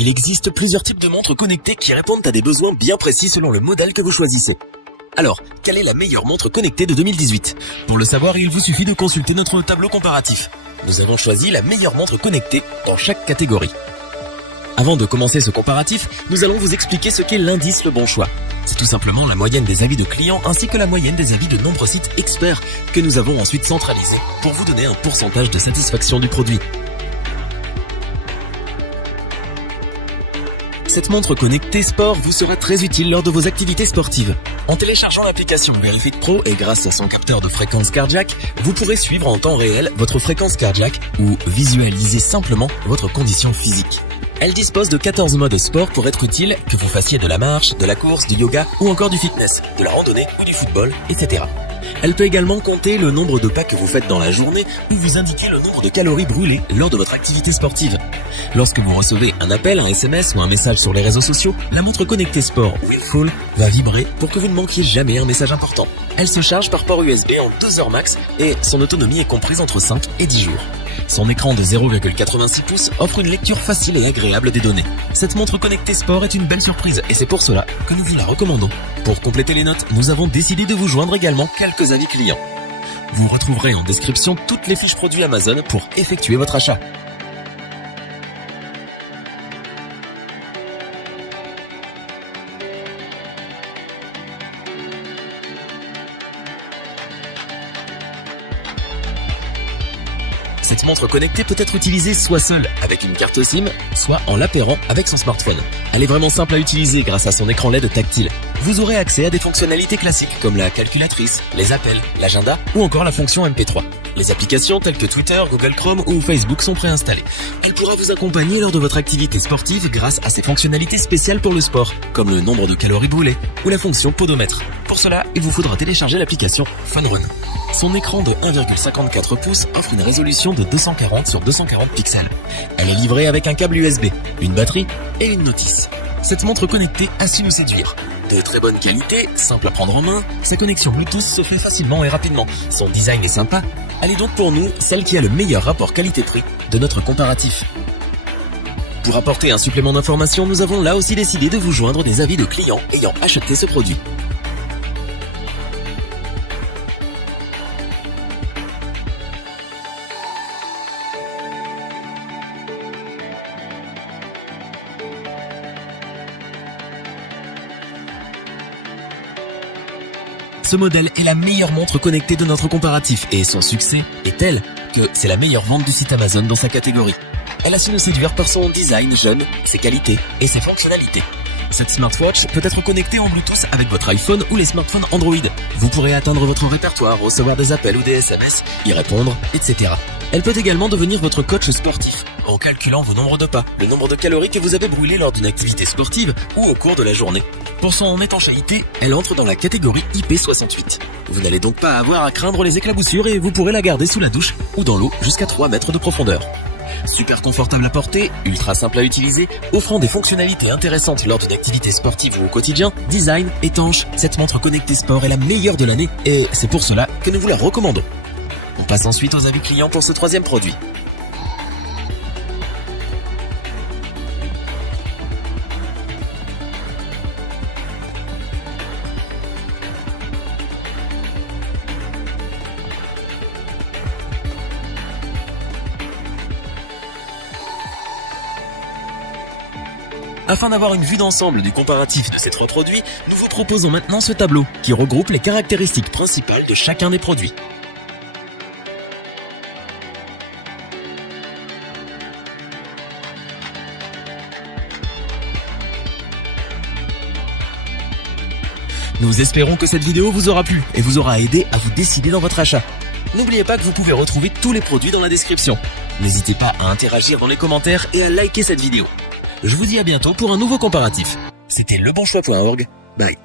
Il existe plusieurs types de montres connectées qui répondent à des besoins bien précis selon le modèle que vous choisissez. Alors, quelle est la meilleure montre connectée de 2018 ? Pour le savoir, il vous suffit de consulter notre tableau comparatif. Nous avons choisi la meilleure montre connectée dans chaque catégorie. Avant de commencer ce comparatif, nous allons vous expliquer ce qu'est l'indice Le Bon Choix. C'est tout simplement la moyenne des avis de clients ainsi que la moyenne des avis de nombreux sites experts que nous avons ensuite centralisés pour vous donner un pourcentage de satisfaction du produit. Cette montre connectée sport vous sera très utile lors de vos activités sportives. En téléchargeant l'application Verifit Pro et grâce à son capteur de fréquence cardiaque, vous pourrez suivre en temps réel votre fréquence cardiaque ou visualiser simplement votre condition physique. Elle dispose de 14 modes sport pour être utile, que vous fassiez de la marche, de la course, du yoga ou encore du fitness, de la randonnée ou du football, etc. Elle peut également compter le nombre de pas que vous faites dans la journée ou vous indiquer le nombre de calories brûlées lors de votre activité sportive. Lorsque vous recevez un appel, un SMS ou un message sur les réseaux sociaux, la montre connectée sport Willful va vibrer pour que vous ne manquiez jamais un message important. Elle se charge par port USB en 2 heures max et son autonomie est comprise entre 5 et 10 jours. Son écran de 0,86 pouces offre une lecture facile et agréable des données. Cette montre connectée sport est une belle surprise et c'est pour cela que nous vous la recommandons. Pour compléter les notes, nous avons décidé de vous joindre également quelques avis clients. Vous retrouverez en description toutes les fiches produits Amazon pour effectuer votre achat. Cette montre connectée peut être utilisée soit seule avec une carte SIM, soit en l'appairant avec son smartphone. Elle est vraiment simple à utiliser grâce à son écran LED tactile. Vous aurez accès à des fonctionnalités classiques comme la calculatrice, les appels, l'agenda ou encore la fonction MP3. Les applications telles que Twitter, Google Chrome ou Facebook sont préinstallées. Elle pourra vous accompagner lors de votre activité sportive grâce à ses fonctionnalités spéciales pour le sport, comme le nombre de calories brûlées ou la fonction podomètre. Pour cela, il vous faudra télécharger l'application FunRun. Son écran de 1,54 pouces offre une résolution de 240 sur 240 pixels. Elle est livrée avec un câble USB, une batterie et une notice. Cette montre connectée a su nous séduire. De très bonne qualité, simple à prendre en main, sa connexion Bluetooth se fait facilement et rapidement. Son design est sympa. Elle est donc pour nous celle qui a le meilleur rapport qualité-prix de notre comparatif. Pour apporter un supplément d'information, nous avons là aussi décidé de vous joindre des avis de clients ayant acheté ce produit. Ce modèle est la meilleure montre connectée de notre comparatif et son succès est tel que c'est la meilleure vente du site Amazon dans sa catégorie. Elle a su nous séduire par son design jeune, ses qualités et ses fonctionnalités. Cette smartwatch peut être connectée en Bluetooth avec votre iPhone ou les smartphones Android. Vous pourrez atteindre votre répertoire, recevoir des appels ou des SMS, y répondre, etc. Elle peut également devenir votre coach sportif, en calculant vos nombres de pas, le nombre de calories que vous avez brûlées lors d'une activité sportive ou au cours de la journée. Pour son étanchéité, elle entre dans la catégorie IP68. Vous n'allez donc pas avoir à craindre les éclaboussures et vous pourrez la garder sous la douche ou dans l'eau jusqu'à 3 mètres de profondeur. Super confortable à porter, ultra simple à utiliser, offrant des fonctionnalités intéressantes lors d'une activité sportive ou au quotidien, design étanche, cette montre connectée sport est la meilleure de l'année et c'est pour cela que nous vous la recommandons. On passe ensuite aux avis clients pour ce troisième produit. Afin d'avoir une vue d'ensemble du comparatif de ces 3 produits, nous vous proposons maintenant ce tableau qui regroupe les caractéristiques principales de chacun des produits. Nous espérons que cette vidéo vous aura plu et vous aura aidé à vous décider dans votre achat. N'oubliez pas que vous pouvez retrouver tous les produits dans la description. N'hésitez pas à interagir dans les commentaires et à liker cette vidéo. Je vous dis à bientôt pour un nouveau comparatif. C'était lebonchoix.org. Bye.